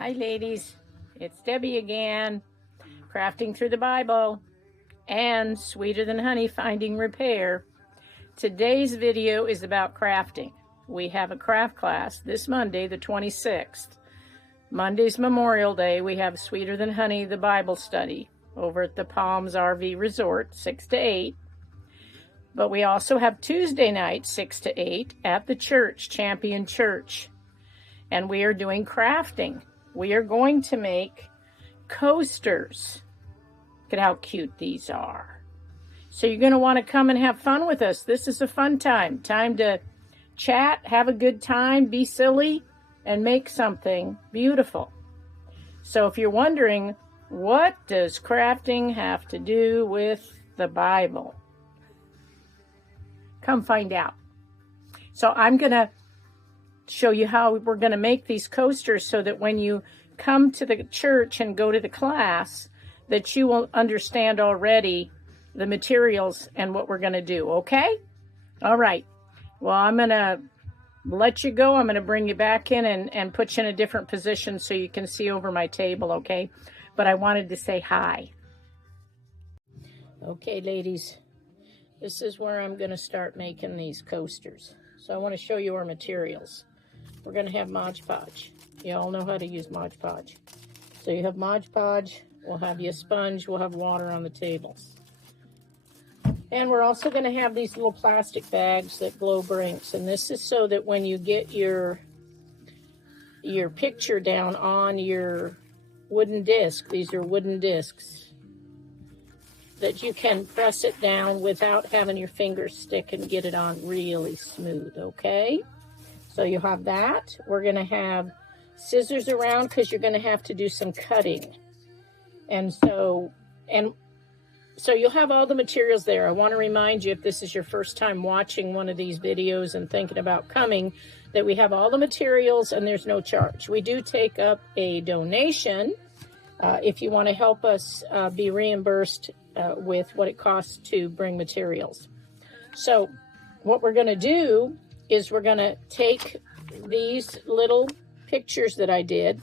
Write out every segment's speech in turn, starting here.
Hi ladies, it's Debbie again, crafting through the Bible and Sweeter Than Honey Finding Repair. Today's video is about crafting. We have a craft class this Monday, the 26th. Monday's Memorial Day. We have Sweeter Than Honey, the Bible study over at the Palms RV Resort, 6 to 8. But we also have Tuesday night, 6 to 8 at the church, Champion Church. And we are doing crafting. We are going to make coasters. Look at how cute these are. So you're going to want to come and have fun with us. This is a fun time. Time to chat, have a good time, be silly, and make something beautiful. So if you're wondering, what does crafting have to do with the Bible? Come find out. So I'm going to show you how we're going to make these coasters so that when you come to the church and go to the class, that you will understand already the materials and what we're going to do, okay? All right. Well, I'm going to let you go. I'm going to bring you back in and put you in a different position so you can see over my table, okay? But I wanted to say hi. Okay, ladies, this is where I'm going to start making these coasters. So I want to show you our materials. We're going to have Mod Podge. You all know how to use Mod Podge. So you have Mod Podge, we'll have you a sponge, we'll have water on the tables. And we're also going to have these little plastic bags that glow brinks. And this is so that when you get your picture down on your wooden disc, these are wooden discs, that you can press it down without having your fingers stick and get it on really smooth, okay? So you'll have that. We're going to have scissors around because you're going to have to do some cutting. And so you'll have all the materials there. I want to remind you, if this is your first time watching one of these videos and thinking about coming, that we have all the materials and there's no charge. We do take up a donation if you want to help us be reimbursed with what it costs to bring materials. So what we're going to do is we're going to take these little pictures that I did.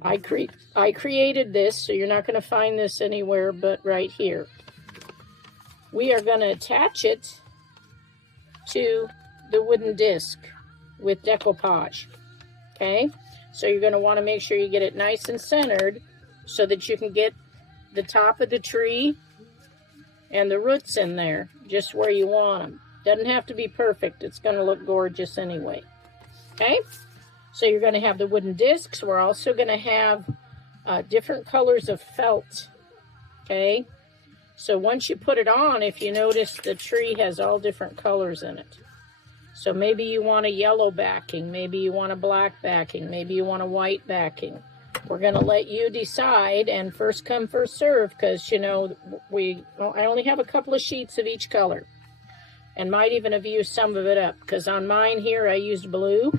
I created this, so you're not going to find this anywhere but right here. We are going to attach it to the wooden disc with decoupage. Okay? So you're going to want to make sure you get it nice and centered so that you can get the top of the tree and the roots in there, just where you want them. Doesn't have to be perfect. It's going to look gorgeous anyway. Okay? So you're going to have the wooden discs. We're also going to have different colors of felt. Okay? So once you put it on, if you notice, the tree has all different colors in it. So maybe you want a yellow backing. Maybe you want a black backing. Maybe you want a white backing. We're going to let you decide, and first come, first serve, because, you know, I only have a couple of sheets of each color. And might even have used some of it up, because on mine here I used blue.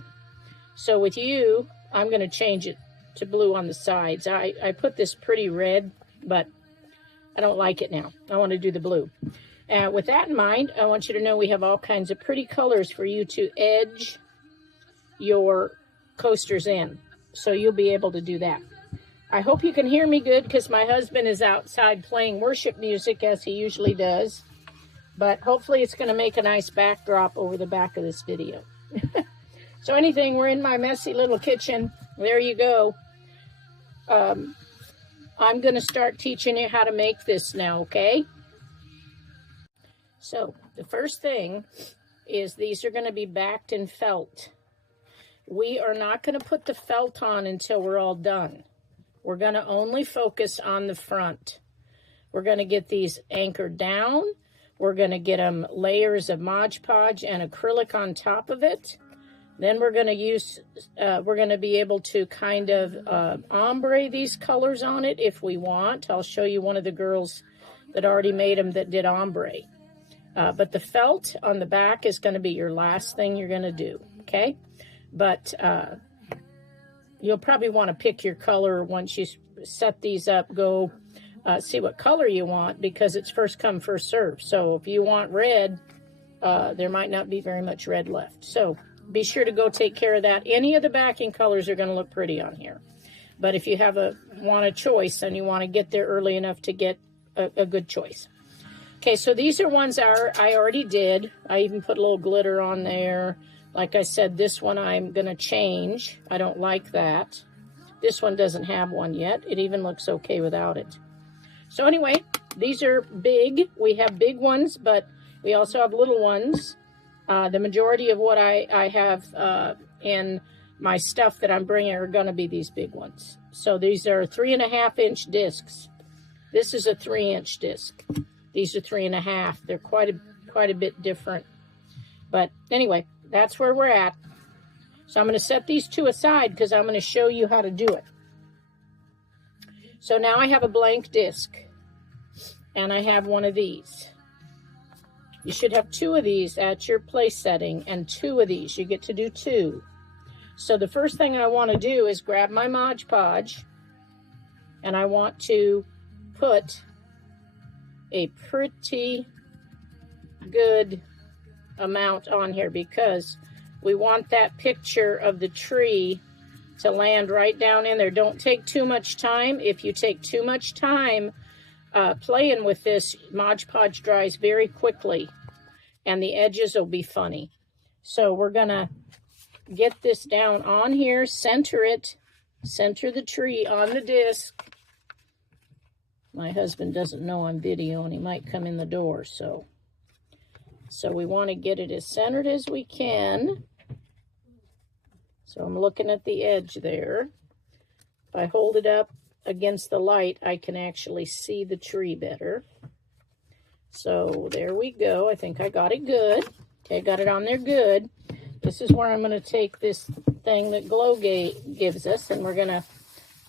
So with you, I'm going to change it to blue on the sides. I put this pretty red, but I don't like it now. I want to do the blue. With that in mind, I want you to know we have all kinds of pretty colors for you to edge your coasters in. So you'll be able to do that. I hope you can hear me good, because my husband is outside playing worship music as he usually does. But hopefully it's going to make a nice backdrop over the back of this video. So anything, we're in my messy little kitchen. There you go. I'm going to start teaching you how to make this now, okay? So the first thing is these are going to be backed in felt. We are not going to put the felt on until we're all done. We're going to only focus on the front. We're going to get these anchored down. We're going to get them layers of Mod Podge and acrylic on top of it. Then we're going to be able to kind of ombre these colors on it if we want. I'll show you one of the girls that already made them that did ombre. But the felt on the back is going to be your last thing you're going to do, okay? But you'll probably want to pick your color once you set these up. Go see what color you want, because it's first come, first serve. So if you want red, there might not be very much red left. So be sure to go take care of that. Any of the backing colors are going to look pretty on here. But if you want a choice, then you want to get there early enough to get a good choice. Okay, so these are ones I already did. I even put a little glitter on there. Like I said, this one I'm going to change. I don't like that. This one doesn't have one yet. It even looks okay without it. So anyway, these are big. We have big ones, but we also have little ones. The majority of what I have in my stuff that I'm bringing are going to be these big ones. So these are 3.5-inch discs. This is a 3-inch disc. These are 3.5. They're quite a bit different. But anyway, that's where we're at. So I'm going to set these two aside because I'm going to show you how to do it. So now I have a blank disc. And I have one of these. You should have 2 of these at your place setting and 2 of these. You get to do 2. So the first thing I want to do is grab my Mod Podge. And I want to put a pretty good amount on here because we want that picture of the tree to land right down in there. Don't take too much time. If you take too much time playing with this, Mod Podge dries very quickly and the edges will be funny. So we're going to get this down on here, center it, center the tree on the disc. My husband doesn't know I'm videoing. He might come in the door, so we want to get it as centered as we can. So I'm looking at the edge there. If I hold it up against the light, I can actually see the tree better. So there we go. I think I got it good. Okay, I got it on there good. This is where I'm going to take this thing that Glowgate gives us, and we're going to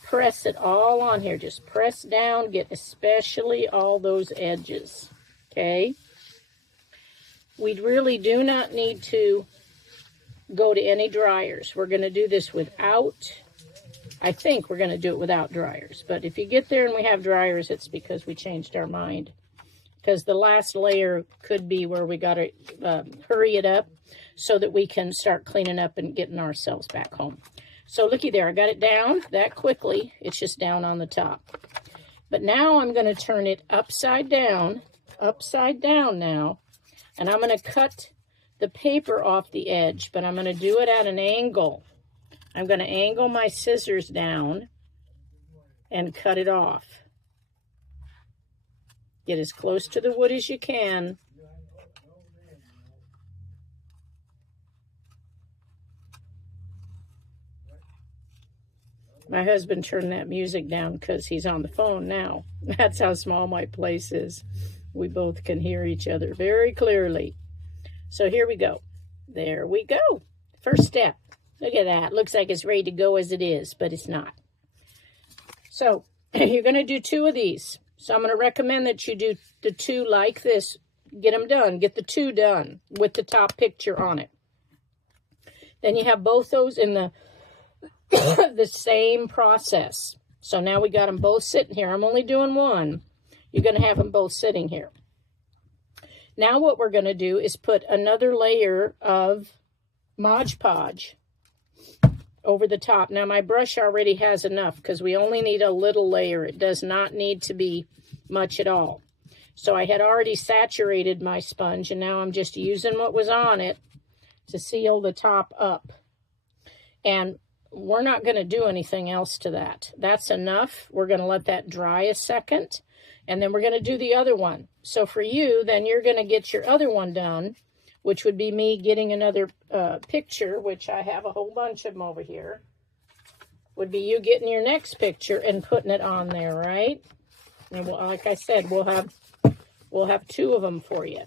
press it all on here. Just press down, get especially all those edges. Okay? We really do not need to go to any dryers. We're going to do this without, I think we're going to do it without dryers. But if you get there and we have dryers, it's because we changed our mind. Because the last layer could be where we got to hurry it up so that we can start cleaning up and getting ourselves back home. So looky there, I got it down that quickly. It's just down on the top. But now I'm going to turn it upside down now. And I'm going to cut the paper off the edge, but I'm going to do it at an angle. I'm going to angle my scissors down and cut it off. Get as close to the wood as you can. My husband turned that music down because he's on the phone now. That's how small my place is. We both can hear each other very clearly. So here we go. There we go. First step. Look at that. Looks like it's ready to go as it is, but it's not. So you're going to do 2 of these. So I'm going to recommend that you do the 2 like this. Get them done. Get the 2 done with the top picture on it. Then you have both those in the the same process. So now we got them both sitting here. I'm only doing 1. You're going to have them both sitting here. Now what we're going to do is put another layer of Mod Podge over the top. Now my brush already has enough because we only need a little layer. It does not need to be much at all. So I had already saturated my sponge and now I'm just using what was on it to seal the top up. And we're not going to do anything else to that. That's enough. We're going to let that dry a second. And then we're going to do the other one. So for you, then you're going to get your other one done, which would be me getting another picture, which I have a whole bunch of them over here. Would be you getting your next picture and putting it on there, right? And like I said, we'll have 2 of them for you.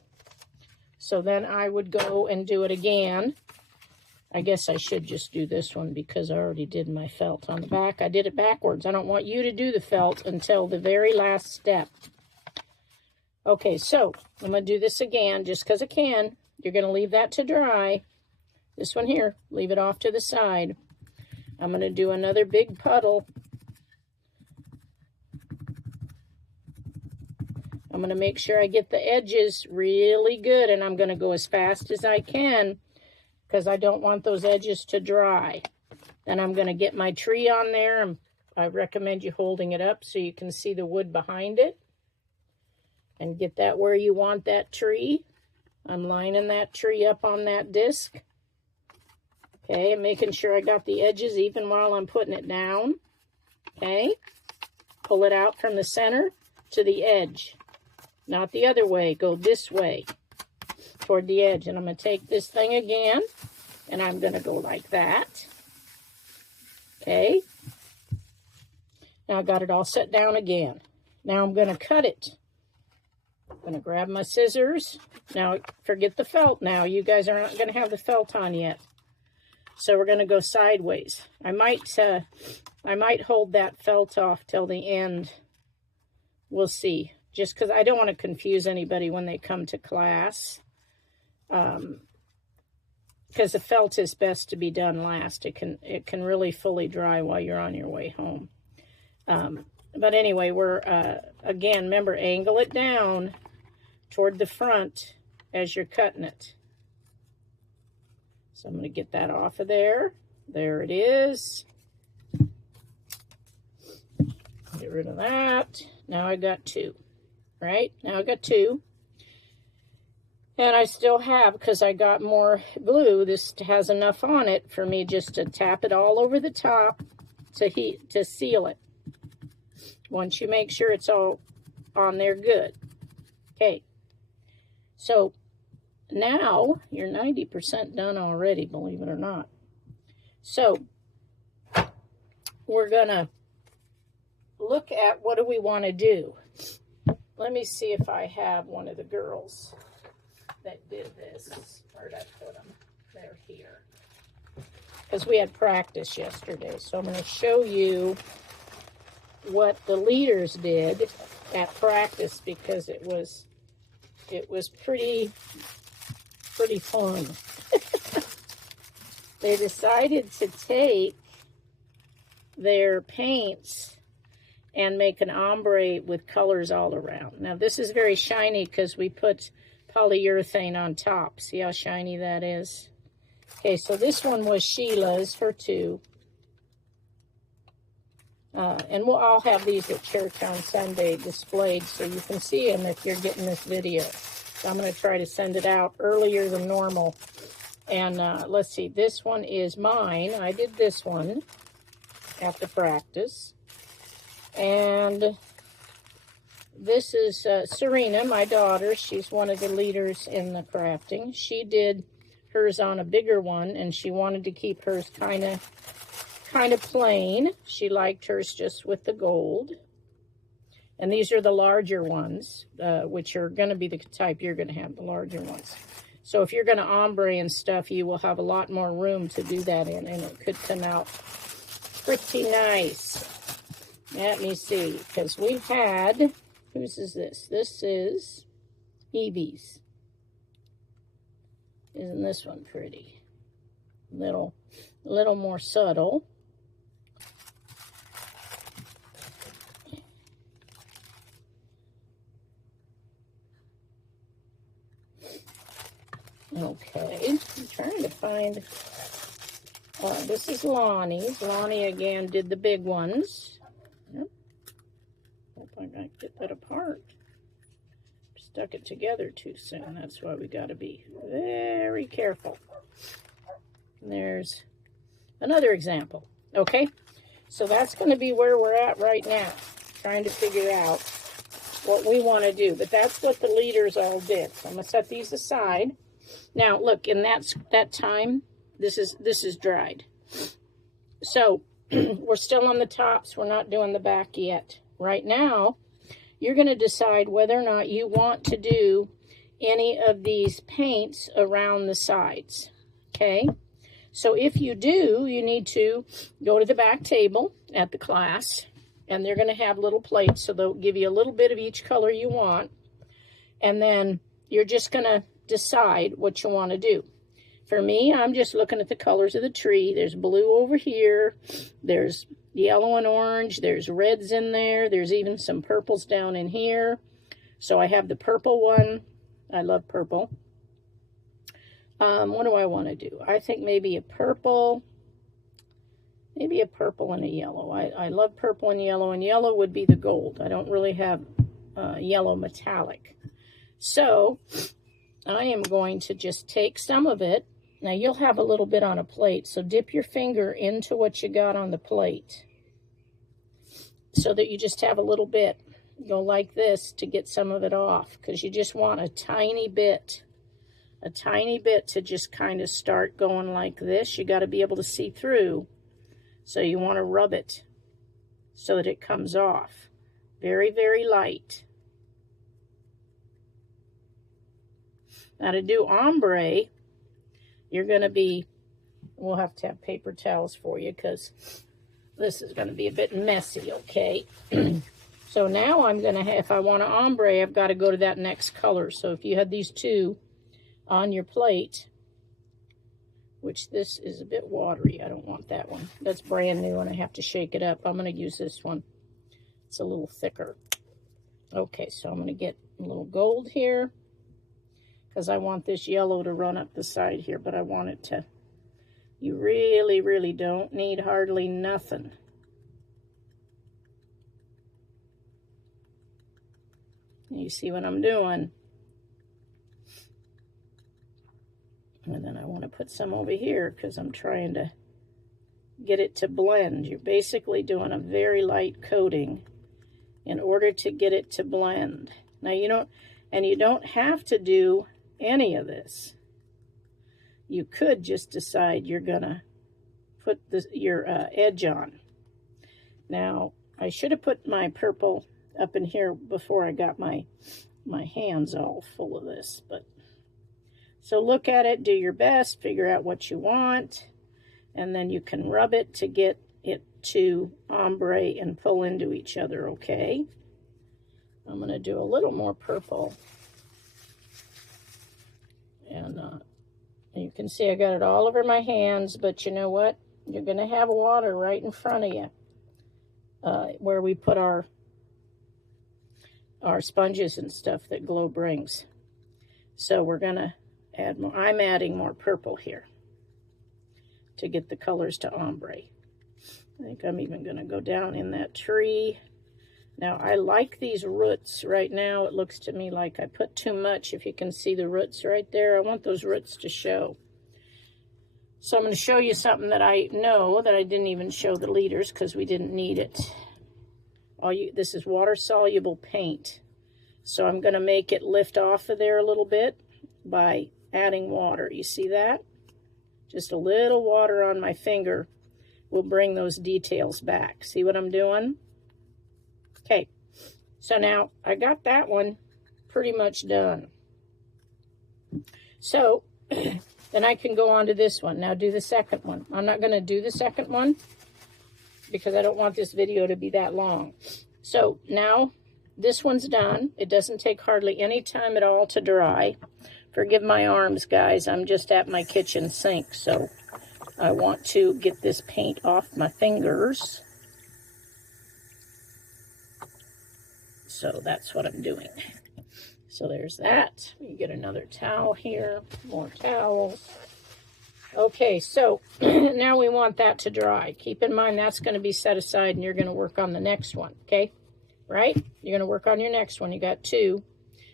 So then I would go and do it again. I guess I should just do this one because I already did my felt on the back. I did it backwards. I don't want you to do the felt until the very last step. Okay, so I'm going to do this again just because I can. You're going to leave that to dry. This one here, leave it off to the side. I'm going to do another big puddle. I'm going to make sure I get the edges really good, and I'm going to go as fast as I can because I don't want those edges to dry. Then I'm going to get my tree on there and I recommend you holding it up so you can see the wood behind it. And get that where you want that tree. I'm lining that tree up on that disc. Okay, and making sure I got the edges even while I'm putting it down. Okay, pull it out from the center to the edge. Not the other way, go this way toward the edge. And I'm going to take this thing again, and I'm going to go like that. Okay, now I got it all set down again. Now I'm going to cut it. I'm going to grab my scissors. Now, forget the felt now. You guys are not going to have the felt on yet. So we're going to go sideways. I might hold that felt off till the end. We'll see. Just because I don't want to confuse anybody when they come to class. Because the felt is best to be done last. It can really fully dry while you're on your way home. But anyway, we're, again, remember, angle it down toward the front as you're cutting it. So I'm going to get that off of there. There it is. Get rid of that. Now I got two, right? Now I got two. And I still have, because I got more glue, this has enough on it for me just to tap it all over the top to seal it. Once you make sure it's all on there good. Okay. So now you're 90% done already, believe it or not. So we're going to look at what do we want to do. Let me see if I have one of the girls that did this. Where'd I put them? They're here. Because we had practice yesterday. So I'm going to show you what the leaders did at practice, because it was pretty fun. They decided to take their paints and make an ombre with colors all around. Now this is very shiny because we put polyurethane on top. See how shiny that is? Okay, so this one was Sheila's, her two. And I'll have these at church on Sunday displayed so you can see them if you're getting this video. So I'm going to try to send it out earlier than normal. And let's see, this one is mine. I did this one at the practice. And this is Serena, my daughter. She's one of the leaders in the crafting. She did hers on a bigger one, and she wanted to keep hers kind of plain. She liked hers just with the gold. And these are the larger ones, which are going to be the type you're going to have, the larger ones. So if you're going to ombre and stuff, you will have a lot more room to do that in, and it could come out pretty nice. Let me see, because we've had, whose is this? This is Evie's. Isn't this one pretty? Little more subtle. Okay, I'm trying to find, this is Lonnie's. Lonnie again did the big ones. Yep. Hope I got to get that apart. Stuck it together too soon. That's why we got to be very careful. And there's another example. Okay, so that's going to be where we're at right now, trying to figure out what we want to do. But that's what the leaders all did. So I'm going to set these aside. Now, look, in that time, this is dried. So we're still on the tops. We're not doing the back yet. Right now, you're going to decide whether or not you want to do any of these paints around the sides. Okay? So if you do, you need to go to the back table at the class, and they're going to have little plates, so they'll give you a little bit of each color you want. And then you're just going to decide what you want to do. For me, I'm just looking at the colors of the tree. There's blue over here. There's yellow and orange. There's reds in there. There's even some purples down in here. So I have the purple one. I love purple. What do I want to do? I think maybe a purple maybe a purple and a yellow. I love purple and yellow would be the gold. I don't really have yellow metallic. So I am going to just take some of it. Now you'll have a little bit on a plate, so dip your finger into what you got on the plate so that you just have a little bit. Go like this to get some of it off, because you just want a tiny bit to just kind of start going like this. You got to be able to see through, so you want to rub it so that it comes off. Very, very light. Now to do ombre, you're going to be, we'll have to have paper towels for you because this is going to be a bit messy, okay? So now I'm going to have, if I want an ombre, I've got to go to that next color. So if you had these two on your plate, which this is a bit watery, I don't want that one. That's brand new and I have to shake it up. I'm going to use this one. It's a little thicker. Okay, so I'm going to get a little gold here because I want this yellow to run up the side here, but I want it to, you really, really don't need hardly nothing. You see what I'm doing? And then I want to put some over here because I'm trying to get it to blend. You're basically doing a very light coating in order to get it to blend. Now you don't have to do any of this. You could just decide you're gonna put your edge on. Now I should have put my purple up in here before I got my hands all full of this, but so look at it, do your best, figure out what you want, and then you can rub it to get it to ombre and pull into each other, okay? I'm going to do a little more purple. And you can see I got it all over my hands, but you know what? You're going to have water right in front of you where we put our sponges and stuff that Glow brings. So we're going to add more. I'm adding more purple here to get the colors to ombre. I think I'm even going to go down in that tree. Now, I like these roots. Right now, it looks to me like I put too much. If you can see the roots right there, I want those roots to show. So I'm going to show you something that I know that I didn't even show the leaders because we didn't need it. This is water-soluble paint. So I'm going to make it lift off of there a little bit by adding water. You see that? Just a little water on my finger will bring those details back. See what I'm doing? Okay, so now I got that one pretty much done. So then I can go on to this one. Now do the second one. I'm not going to do the second one because I don't want this video to be that long. So now this one's done. It doesn't take hardly any time at all to dry. Forgive my arms, guys. I'm just at my kitchen sink, so I want to get this paint off my fingers. So that's what I'm doing. So there's that. You get another towel here, more towels. Okay, so now we want that to dry. Keep in mind that's going to be set aside and you're going to work on the next one, okay? Right? You're going to work on your next one. You got two.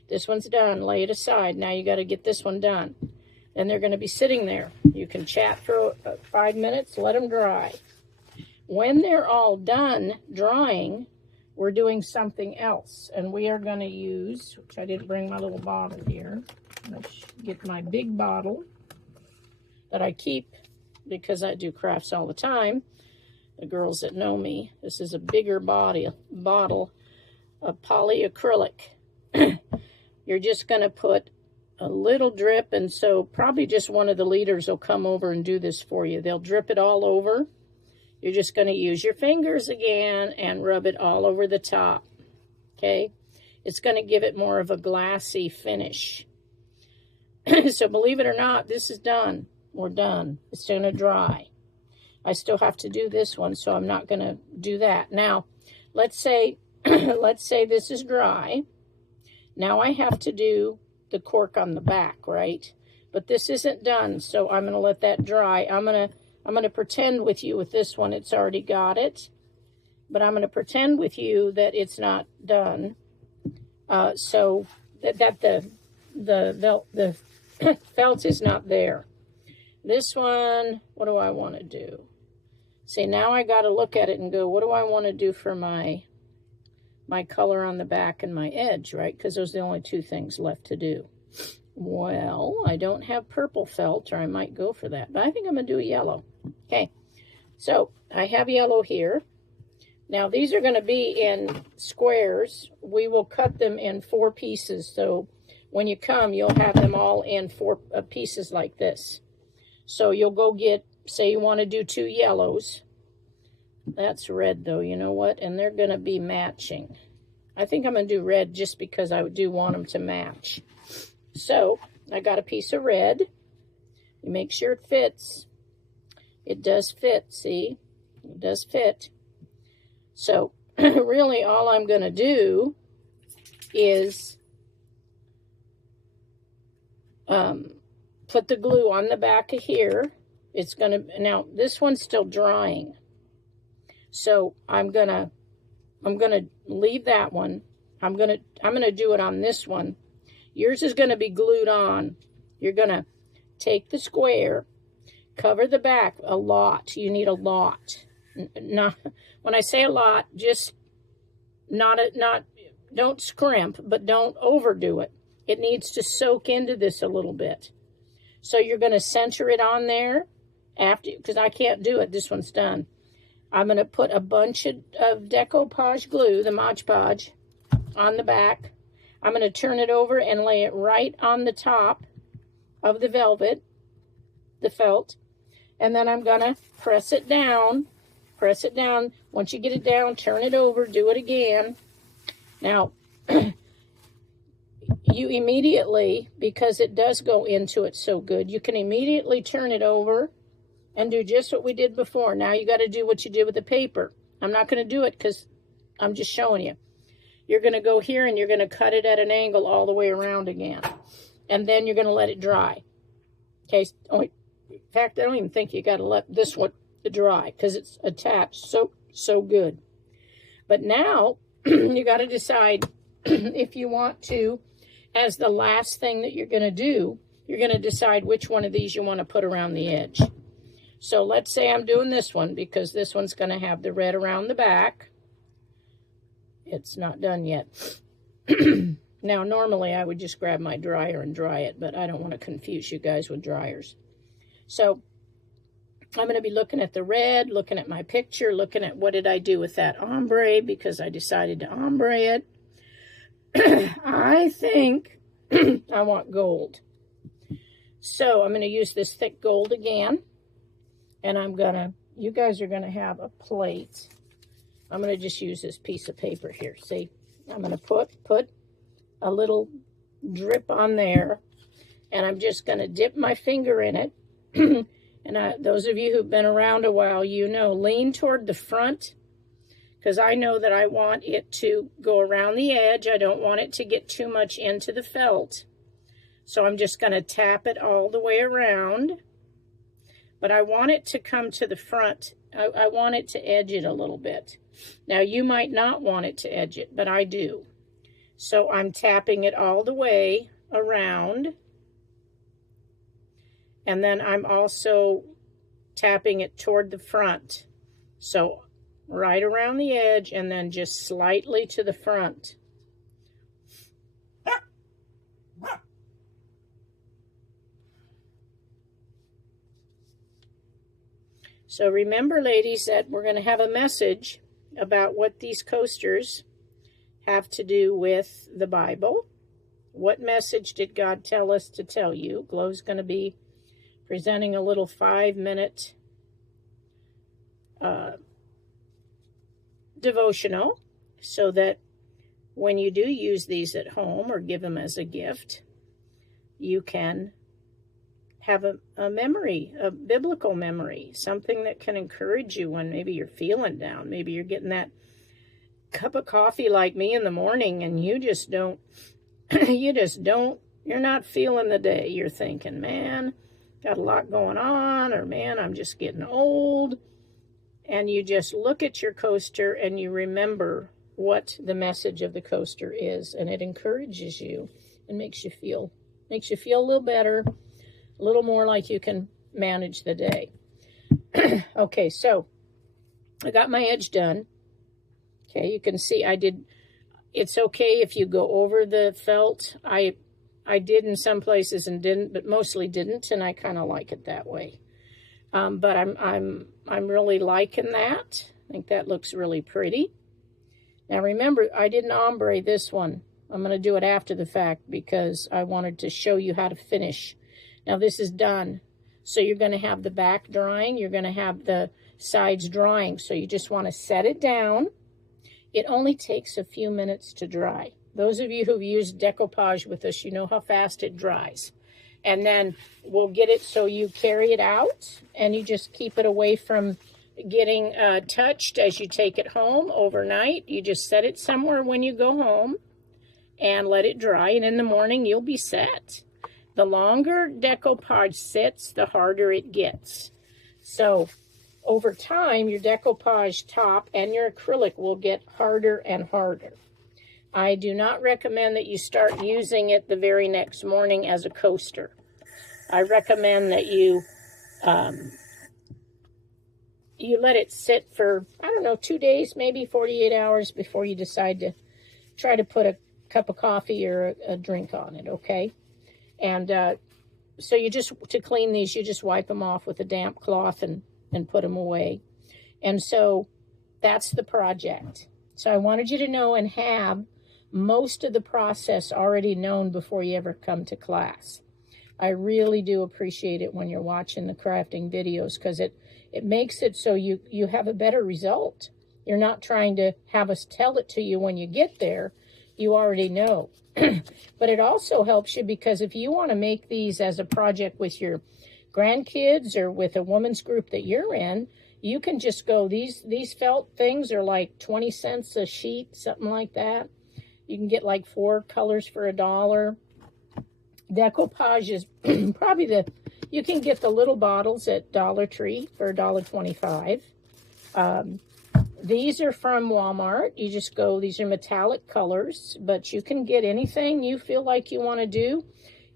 This one's done. Lay it aside. Now you got to get this one done. And they're going to be sitting there. You can chat for 5 minutes. Let them dry. When they're all done drying, we're doing something else. And we are going to use, which I didn't bring my little bottle here. Let's get my big bottle that I keep because I do crafts all the time. The girls that know me, this is a bigger bottle of polyacrylic. You're just going to put a little drip, and so probably just one of the leaders will come over and do this for you. They'll drip it all over. You're just going to use your fingers again and rub it all over the top, okay? It's going to give it more of a glassy finish. So believe it or not, this is done. We're done. It's going to dry. I still have to do this one, so I'm not going to do that. Now, let's say this is dry. Now I have to do the cork on the back, right? But this isn't done, so I'm going to let that dry. I'm I'm going to pretend with you with this one, it's already got it. But I'm going to pretend with you that it's not done. So that the felt is not there. This one, what do I want to do? See, now I got to look at it and go, what do I want to do for my color on the back and my edge, right? Because those are the only two things left to do. Well, I don't have purple felt, or I might go for that. But I think I'm going to do a yellow. Okay, so I have yellow here. Now, these are going to be in squares. We will cut them in 4 pieces. So when you come, you'll have them all in 4 pieces like this. So you'll go get, say you want to do 2 yellows. That's red, though, you know what? And they're going to be matching. I think I'm going to do red just because I do want them to match. So I got a piece of red. You make sure it fits. It does fit, see? It does fit. So really all I'm going to do is put the glue on the back of here. It's going to, now this one's still drying. So I'm going to leave that one. I'm going to do it on this one. Yours is going to be glued on. You're going to take the square, cover the back a lot. You need a lot. Not, when I say a lot, just don't scrimp, but don't overdo it. It needs to soak into this a little bit. So you're going to center it on there after, because I can't do it. This one's done. I'm going to put a bunch of decoupage glue, the Mod Podge, on the back. I'm going to turn it over and lay it right on the top of the velvet, the felt. And then I'm going to press it down. Press it down. Once you get it down, turn it over, do it again. Now, you immediately, because it does go into it so good, you can immediately turn it over and do just what we did before. Now you got to do what you did with the paper. I'm not going to do it because I'm just showing you. You're going to go here and you're going to cut it at an angle all the way around again. And then you're going to let it dry. Okay. In fact, I don't even think you got to let this one dry because it's attached so good. But now you got to decide if you want to, as the last thing that you're going to do, you're going to decide which one of these you want to put around the edge. So let's say I'm doing this one because this one's going to have the red around the back. It's not done yet. Now, normally I would just grab my dryer and dry it, but I don't want to confuse you guys with dryers. So I'm going to be looking at the red, looking at my picture, looking at what did I do with that ombre because I decided to ombre it. I think I want gold. So I'm going to use this thick gold again. And you guys are going to have a plate. I'm going to just use this piece of paper here. See, I'm going to put a little drip on there. And I'm just going to dip my finger in it. And those of you who've been around a while, you know, lean toward the front. Because I know that I want it to go around the edge. I don't want it to get too much into the felt. So I'm just going to tap it all the way around. But I want it to come to the front. I want it to edge it a little bit. Now, you might not want it to edge it, but I do. So I'm tapping it all the way around. And then I'm also tapping it toward the front. So right around the edge and then just slightly to the front. So remember, ladies, that we're going to have a message about what these coasters have to do with the Bible. What message did God tell us to tell you? Glow's going to be presenting a little 5-minute devotional so that when you do use these at home or give them as a gift, you can have a memory, a biblical memory, something that can encourage you when maybe you're feeling down. Maybe you're getting that cup of coffee like me in the morning and you just don't, you're not feeling the day. You're thinking, man, got a lot going on, or man, I'm just getting old. And you just look at your coaster and you remember what the message of the coaster is, and it encourages you and makes you feel a little better, a little more like you can manage the day. Okay, so I got my edge done. Okay, you can see I did. It's okay if you go over the felt. I did in some places and didn't, but mostly didn't, and I kind of like it that way. But I'm really liking that. I think that looks really pretty. Now remember, I didn't ombre this one. I'm going to do it after the fact because I wanted to show you how to finish. Now this is done. So you're going to have the back drying. You're going to have the sides drying. So you just want to set it down. It only takes a few minutes to dry. Those of you who've used decoupage with us, you know how fast it dries. And then we'll get it so you carry it out and you just keep it away from getting touched as you take it home overnight. You just set it somewhere when you go home and let it dry. And in the morning, you'll be set. The longer decoupage sits, the harder it gets. So over time, your decoupage top and your acrylic will get harder and harder. I do not recommend that you start using it the very next morning as a coaster. I recommend that you let it sit for, 2 days, maybe 48 hours before you decide to try to put a cup of coffee or a drink on it, okay? And so to clean these, you just wipe them off with a damp cloth and put them away. And so that's the project. So I wanted you to know and have most of the process already known before you ever come to class. I really do appreciate it when you're watching the crafting videos because it makes it so you have a better result. You're not trying to have us tell it to you when you get there. You already know. But it also helps you because if you want to make these as a project with your grandkids or with a woman's group that you're in, you can just go, these felt things are like 20 cents a sheet, something like that. You can get like 4 colors for $1. Decoupage is probably you can get the little bottles at Dollar Tree for $1.25. These are from Walmart. You just go, these are metallic colors, but you can get anything you feel like you want to do.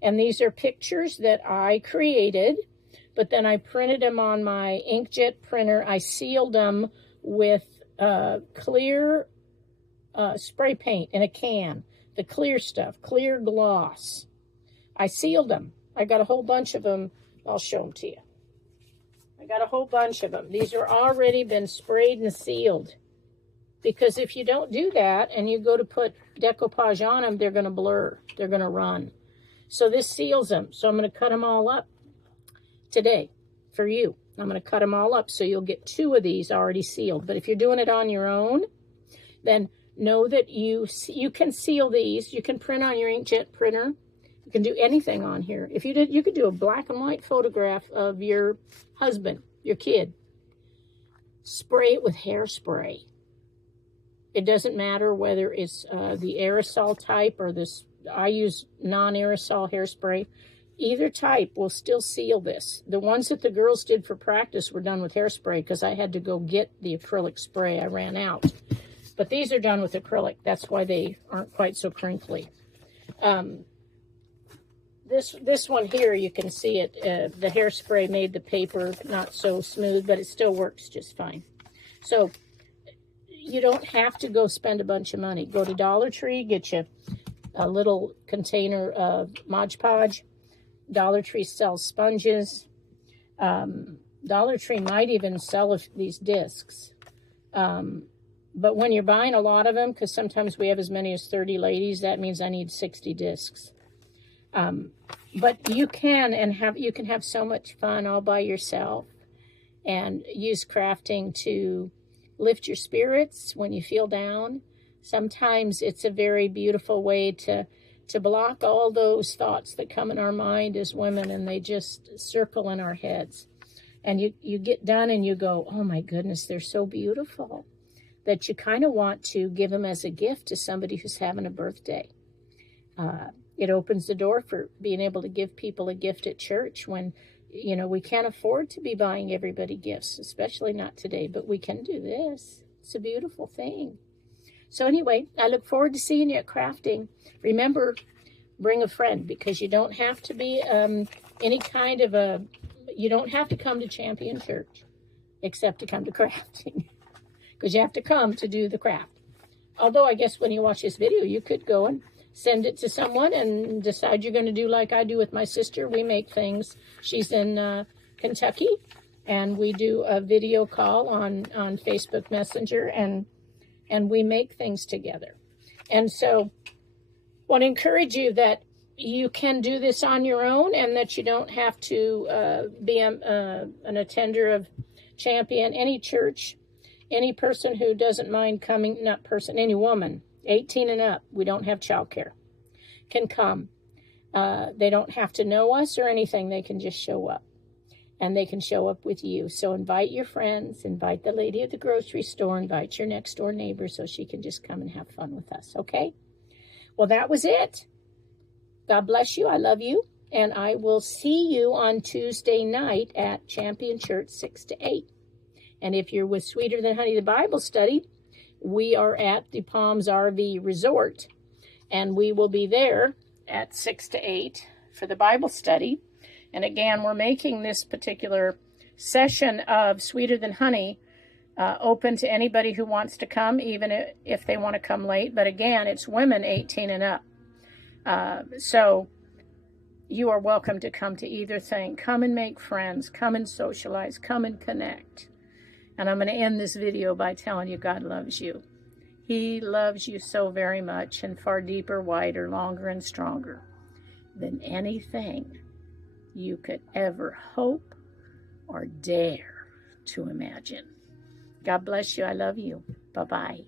And these are pictures that I created, but then I printed them on my inkjet printer. I sealed them with clear spray paint in a can, the clear stuff, clear gloss. I sealed them. I got a whole bunch of them. I'll show them to you. I got a whole bunch of them. These are already been sprayed and sealed. Because if you don't do that and you go to put decoupage on them, they're going to blur. They're going to run. So this seals them. So I'm going to cut them all up today for you. I'm going to cut them all up so you'll get 2 of these already sealed. But if you're doing it on your own, then know that you can seal these. You can print on your inkjet printer. You can do anything on here. If you did, you could do a black and white photograph of your husband, your kid. Spray it with hairspray. It doesn't matter whether it's the aerosol type or this. I use non-aerosol hairspray. Either type will still seal this. The ones that the girls did for practice were done with hairspray because I had to go get the acrylic spray. I ran out. But these are done with acrylic. That's why they aren't quite so crinkly. This one here, you can see it. The hairspray made the paper not so smooth, but it still works just fine. So you don't have to go spend a bunch of money. Go to Dollar Tree, get you a little container of Mod Podge. Dollar Tree sells sponges. Dollar Tree might even sell these discs. But when you're buying a lot of them, because sometimes we have as many as 30 ladies, that means I need 60 discs. But you can have so much fun all by yourself and use crafting to lift your spirits when you feel down. Sometimes it's a very beautiful way to block all those thoughts that come in our mind as women and they just circle in our heads. And you get done and you go, oh my goodness, they're so beautiful, that you kind of want to give them as a gift to somebody who's having a birthday. It opens the door for being able to give people a gift at church when You know, we can't afford to be buying everybody gifts, especially not today, but we can do this. It's a beautiful thing. So anyway, I look forward to seeing you at crafting. Remember, bring a friend, because you don't have to be any kind of you don't have to come to Champion Church except to come to crafting, because you have to come to do the craft. Although I guess when you watch this video, you could go and send it to someone and decide you're going to do like I do with my sister. We make things. She's in Kentucky, and we do a video call on Facebook Messenger, and we make things together. And so I want to encourage you that you can do this on your own, and that you don't have to be an attender of Champion. Any church, any person who doesn't mind coming, not person, any woman, 18 and up, we don't have childcare, can come. They don't have to know us or anything. They can just show up, and they can show up with you. So invite your friends, invite the lady at the grocery store, invite your next door neighbor so she can just come and have fun with us, okay? Well, that was it. God bless you. I love you. And I will see you on Tuesday night at Champion Church, 6 to 8. And if you're with Sweeter Than Honey, the Bible study, we are at the Palms RV Resort. And we will be there at 6 to 8 for the Bible study. And again, we're making this particular session of Sweeter Than Honey open to anybody who wants to come, even if they want to come late. But again, it's women 18 and up. So you are welcome to come to either thing. Come and make friends. Come and socialize. Come and connect. And I'm going to end this video by telling you God loves you. He loves you so very much, and far deeper, wider, longer, and stronger than anything you could ever hope or dare to imagine. God bless you. I love you. Bye-bye.